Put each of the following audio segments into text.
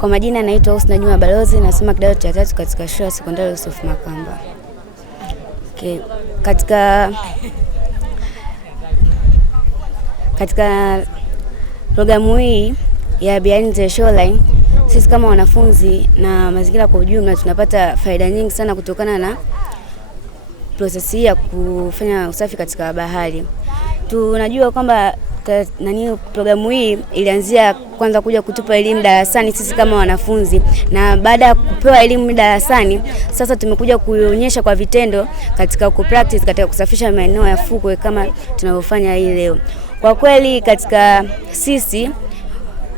Kwa majina naitwa Husna Juma Balozi, nasoma kidato cha 3 katika shule ya sekondari Yusuf Makamba. Okay. Katika programu hii ya Behind the Shoreline, sisi kama wanafunzi na mazingira kwa ujumla tunapata faida nyingi sana kutokana na prosesi ya kufanya usafi katika bahari. Tunajua kwamba programu hii ilianzia kwanza kuja kutupa elimu darasani sisi kama wanafunzi, na baada ya kupewa elimu darasani sasa tumekuja kuonyesha kwa vitendo katika practice katika kusafisha maeneo ya fukwe kama tunavyofanya hii leo. Kwa kweli katika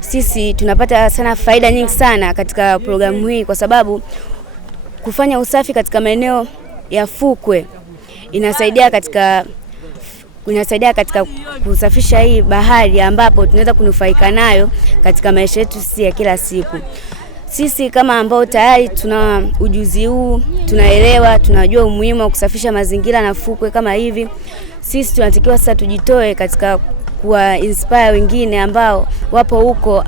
sisi tunapata sana faida nyingi sana katika programu hii, kwa sababu kufanya usafi katika maeneo ya fukwe inasaidia katika kusafisha hii bahari, ambapo tunaweza kunufaika nayo katika maisha yetu sisi ya kila siku. Sisi kama ambao tayari tuna ujuzi huu, tunaelewa, tunajua umuhimu wa kusafisha mazingira na fukwe kama hivi, sisi tunatakiwa sasa tujitoe katika kuwa inspire wengine ambao wapo huko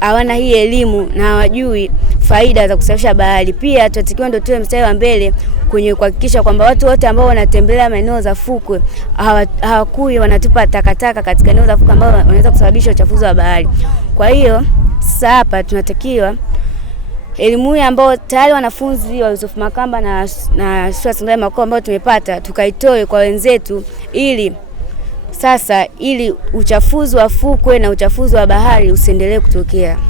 hawana hii elimu na hawajui faida za kusafisha bahari. Pia tunatakiwa ndio tuwe mstari wa mbele kwenye kuhakikisha kwamba watu wote ambao wanatembelea maeneo za fukwe hawakui wanatupa takataka katika eneo za fukwe ambao wanaweza kusababisha uchafuzi wa bahari. Kwa hiyo sasa hapa tunatakiwa elimu hii ambao tayari wanafunzi wa Yusuf Makamba na shule ya sekondari Makamba ambao tumepata tukaitoe kwa wenzetu, ili uchafuzi wa fukwe na uchafuzi wa bahari usiendelee kutokea.